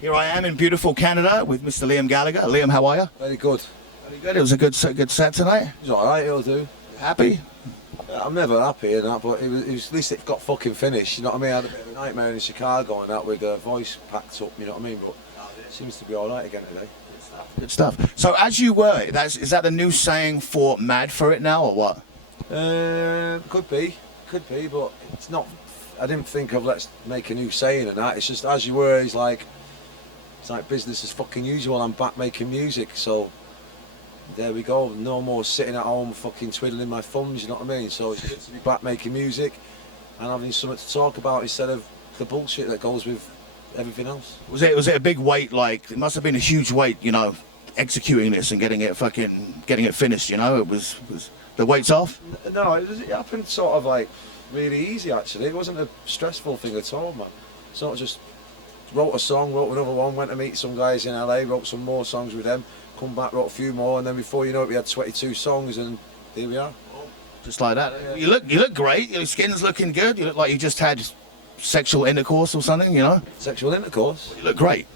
Here I am in beautiful Canada with Mr. Liam Gallagher. Liam, how are you? Very good. Very good. It was a good set tonight. He's alright, he'll do. Happy? I'm never happy and that, but it was at least it got fucking finished, you know what I mean? I had a bit of a nightmare in Chicago and that with the voice packed up, you know what I mean? But it seems to be alright again today. Good stuff. So as you were, is that the new saying for mad for it now or what? Could be, but it's not. I didn't think of let's make a new saying and that. It's just as you were. It's like business as fucking usual. I'm back making music, so there we go. No more sitting at home fucking twiddling my thumbs. You know what I mean? So it's good to be back making music and having something to talk about instead of the bullshit that goes with everything else. Was it a big weight? Like it must have been a huge weight, you know, executing this and getting it finished. You know, it was the weight's off. No, it happened sort of like really easy actually. It wasn't a stressful thing at all, man. Sort of just wrote a song, wrote another one, went to meet some guys in LA, wrote some more songs with them, come back, wrote a few more, and then before you know it, we had 22 songs, and here we are. Just like that. Yeah. You look great. Your skin's looking good. You look like you just had sexual intercourse or something. You know. Sexual intercourse. You look great.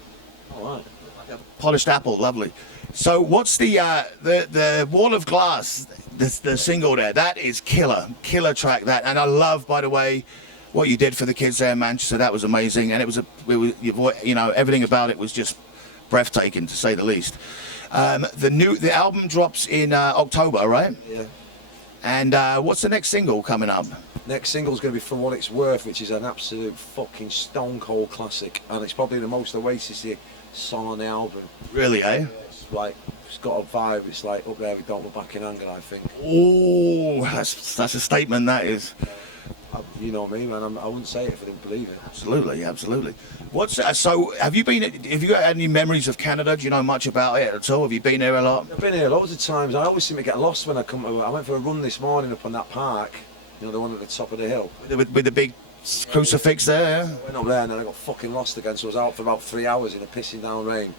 All right. Like a polished apple, lovely. So what's the Wall of Glass? The single there, that is killer track that, and I love, by the way, what you did for the kids there in Manchester. That was amazing, and it was you know, everything about it was just breathtaking to say the least. The album drops in October, right? Yeah. And what's the next single coming up? Next single's going to be For What It's Worth, which is an absolute fucking stone cold classic, and it's probably the most Oasis-y song on the album. Really, eh? Yeah, it's like, it's got a vibe. It's like up there with Don't Look Back in Anger, I think. Oh, that's a statement. That is. You know me, man. I wouldn't say it if I didn't believe it. Absolutely. What's so? Have you had any memories of Canada? Do you know much about it at all? Have you been there a lot? I've been here loads of times. I always seem to get lost when I come to. I went for a run this morning up on that park. You know, the one at the top of the hill. With the big crucifix there. Yeah? I went up there and then I got fucking lost again. So I was out for about 3 hours in a pissing down rain.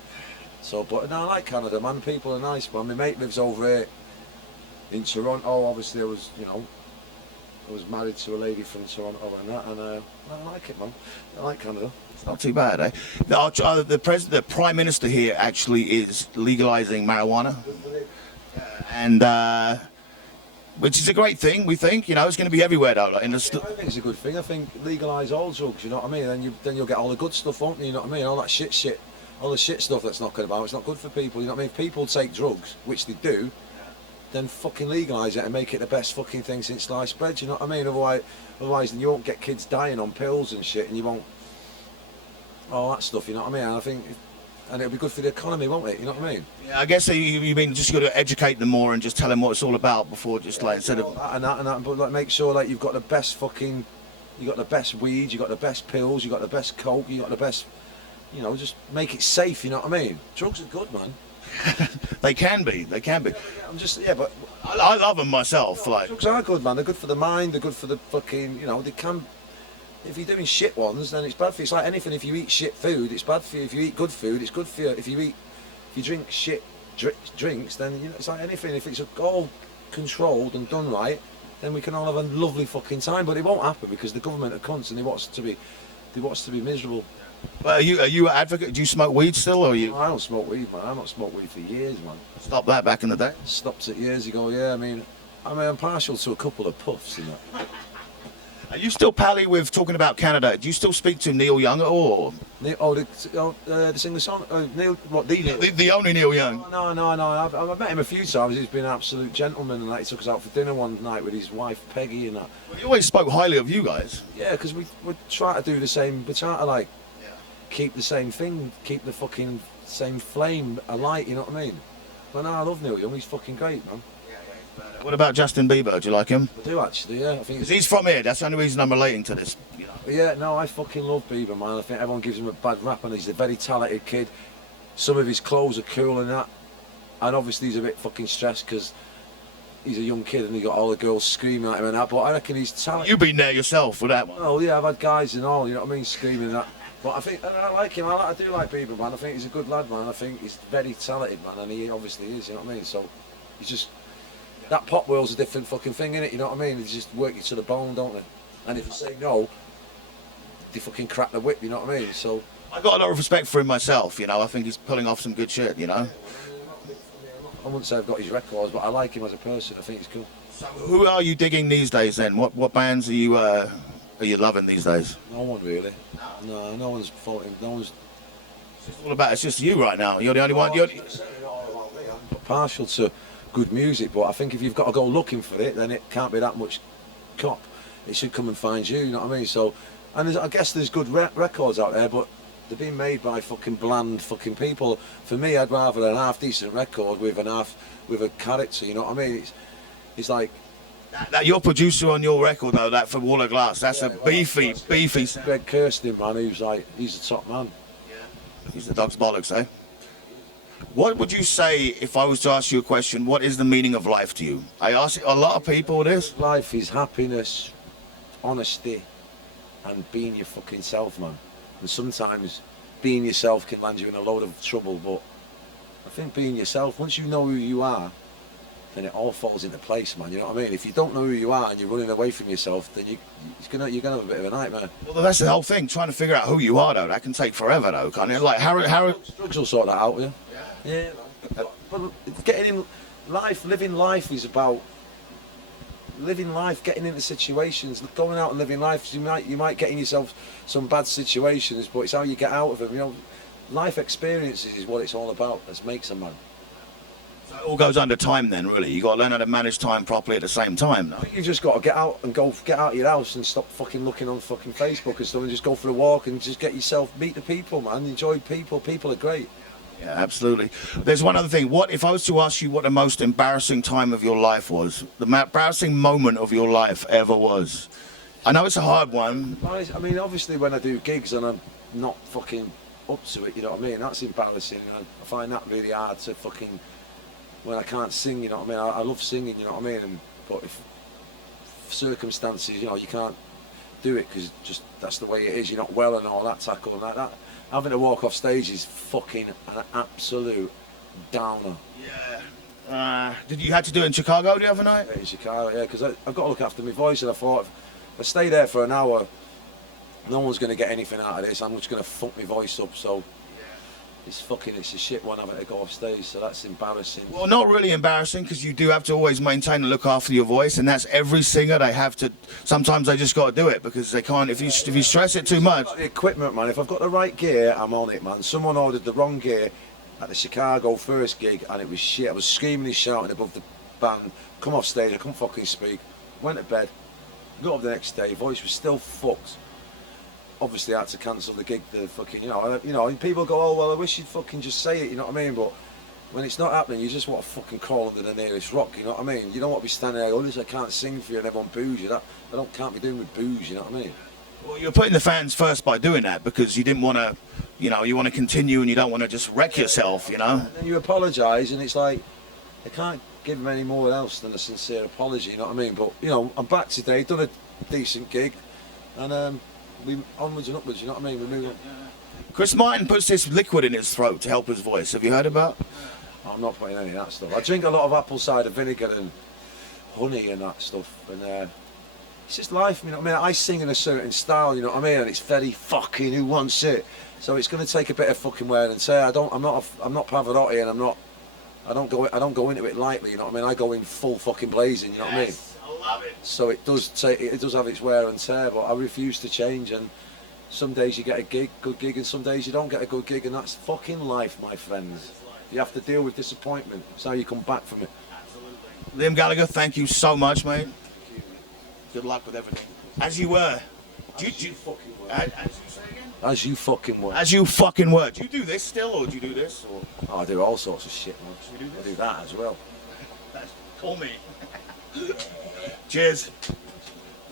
So, but no, I like Canada, man. People are nice. But my mate lives over here in Toronto. Obviously, I was married to a lady from Toronto and that, and I like it, man. I like Canada. It's not too bad, eh? The Prime Minister here actually is legalising marijuana, and which is a great thing. We think, you know, it's going to be everywhere though. I think it's a good thing. I think legalise all drugs. You know what I mean? And then you'll get all the good stuff, won't you? You know what I mean? All that shit, all the shit stuff that's not good about. It's not good for people. You know what I mean? If people take drugs, which they do, then fucking legalise it and make it the best fucking thing since sliced bread, you know what I mean? Otherwise then you won't get kids dying on pills and shit, and you won't, all that stuff, you know what I mean? And I think, and it'll be good for the economy, won't it, you know what I mean? Yeah, I guess you mean just got to educate them more and just tell them what it's all about before just like, instead of... And that, but like make sure like you've got the best fucking, you got the best weed, you got the best pills, you got the best coke, you got the best, you know, just make it safe, you know what I mean? Drugs are good, man. They can be. I'm just, yeah, but I love them myself. Like drugs are good, man. They're good for the mind. They're good for the fucking, you know. They can. If you're doing shit ones, then it's bad for you. It's like anything. If you eat shit food, it's bad for you. If you eat good food, it's good for you. If you drink shit drinks, then you know it's like anything. If it's all controlled and done right, then we can all have a lovely fucking time. But it won't happen because the government are cunts and they want us to be miserable. Well, are you an advocate? Do you smoke weed still, or are you? No, I don't smoke weed, man. I've not smoked weed for years, man. Stopped that back in the day? Stopped it years ago, yeah. I mean, I'm partial to a couple of puffs, you know. Are you still pally with talking about Canada? Do you still speak to Neil Young at all? The singer song? Neil, what, the only Neil Young? No. I've met him a few times. He's been an absolute gentleman, and he took us out for dinner one night with his wife Peggy and that. Well, he always spoke highly of you guys. Yeah, because we try to do the same. We try to like keep the same thing, keep the fucking same flame alight. You know what I mean? But no, I love Neil Young. He's fucking great, man. What about Justin Bieber? Do you like him? I do actually, yeah. I think he's from here. That's the only reason I'm relating to this. You know. Yeah, no, I fucking love Bieber, man. I think everyone gives him a bad rap, and he's a very talented kid. Some of his clothes are cool and that, and obviously he's a bit fucking stressed because he's a young kid and he got all the girls screaming at him and that. But I reckon he's talented. You've been there yourself with that one. Oh yeah, I've had guys and all, you know what I mean, screaming that. But I think I like him. I do like Bieber, man. I think he's a good lad, man. I think he's very talented, man, and he obviously is. You know what I mean? So he's just. That pop world's a different fucking thing, innit? You know what I mean? They just work you to the bone, don't they? And if you say no, they fucking crack the whip, you know what I mean? So I got a lot of respect for him myself. You know, I think he's pulling off some good shit. You know. I wouldn't say I've got his records, but I like him as a person. I think he's cool. So who are you digging these days then? What bands are you loving these days? No one really. No, no one's faulting. No one's. It's all about. It's just you right now. You're the only one. You're... I'm partial to good music, but I think if you've got to go looking for it, then it can't be that much cop. It should come and find you. You know what I mean? So, and I guess there's good records out there, but they're being made by fucking bland fucking people. For me, I'd rather an half decent record with a character. You know what I mean? It's like. That your producer on your record though, that for Wall of Glass, that's a beefy sound. Greg Kirsten, man, he's the top man. He's the dog's bollocks, eh? What would you say if I was to ask you a question? What is the meaning of life to you? I ask a lot of people this. Life is happiness, honesty, and being your fucking self, man. And sometimes being yourself can land you in a load of trouble, but I think being yourself, once you know who you are, then it all falls into place, man. You know what I mean? If you don't know who you are and you're running away from yourself, then you're gonna have a bit of a nightmare. Well, that's the whole thing. Trying to figure out who you are, though, that can take forever, though, can't it? Like Harry. Drugs will sort that out, yeah. Yeah. But getting in life, living life is about living life, getting into situations, going out and living life. You might get in yourself some bad situations, but it's how you get out of them. You know, life experiences is what it's all about. That makes a man. So it all goes under time then, really. You got to learn how to manage time properly at the same time, though. You just got to get out of your house and stop fucking looking on fucking Facebook and stuff, and just go for a walk and just get yourself, meet the people, man. Enjoy people. People are great. Yeah, absolutely. There's one other thing. What if I was to ask you what the most embarrassing time of your life was? The embarrassing moment of your life ever was? I know it's a hard one. I mean, obviously when I do gigs and I'm not fucking up to it, you know what I mean? That's embarrassing. I find that really hard to fucking, when I can't sing, you know what I mean? I love singing, you know what I mean? But if circumstances, you know, you can't do it because just that's the way it is. You're not well and all that tackle and that. Having to walk off stage is fucking an absolute downer. Yeah. Did you have to do it in Chicago the other night? Yeah, in Chicago, yeah, because I've got to look after my voice, and I thought if I stay there for an hour, no one's going to get anything out of this. I'm just going to fuck my voice up. So it's a shit one having to go off stage. So that's embarrassing. Well, not really embarrassing because you do have to always maintain and look after your voice, and that's every singer. They have to. Sometimes they just got to do it because they can't. If you stress it too much. The equipment, man. If I've got the right gear, I'm on it, man. Someone ordered the wrong gear at the Chicago first gig, and it was shit. I was screaming and shouting above the band. Come off stage, I couldn't fucking speak. Went to bed. Got up the next day. Voice was still fucked. Obviously, I had to cancel the gig. The fucking, you know, and people go, oh well, I wish you'd fucking just say it. You know what I mean? But when it's not happening, you just want to fucking crawl under the nearest rock. You know what I mean? You don't want to be standing there, oh, listen, I can't sing for you, and everyone boos you. Can't be doing with booze. You know what I mean? Well, you're putting the fans first by doing that because you didn't want to, you know, you want to continue and you don't want to just wreck yourself. You know. And then you apologise, and it's like I can't give them any more else than a sincere apology. You know what I mean? But you know, I'm back today, done a decent gig, and we onwards and upwards, you know what I mean? We move on. Chris Martin puts this liquid in his throat to help his voice. Have you heard about? I'm not putting any of that stuff. I drink a lot of apple cider vinegar and honey and that stuff, and it's just life, you know what I mean? I sing in a certain style, you know what I mean? And it's very fucking who wants it. So it's going to take a bit of fucking wear and tear. I'm not Pavarotti, and I don't go into it lightly, you know what I mean? I go in full fucking blazing, you know what I mean? I love it. So it does have its wear and tear, but I refuse to change. And some days you get a good gig, and some days you don't get a good gig, and that's fucking life, my friends. You have to deal with disappointment. It's how you come back from it. Absolutely. Liam Gallagher, thank you so much, mate. Good luck with everything. As you were. As you fucking were. As you say again? As you fucking were. As you fucking were. Do you do this still, or do you do this? Or? Oh, I do all sorts of shit, man. I do that as well. Call me. Cheers.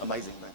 Amazing, man.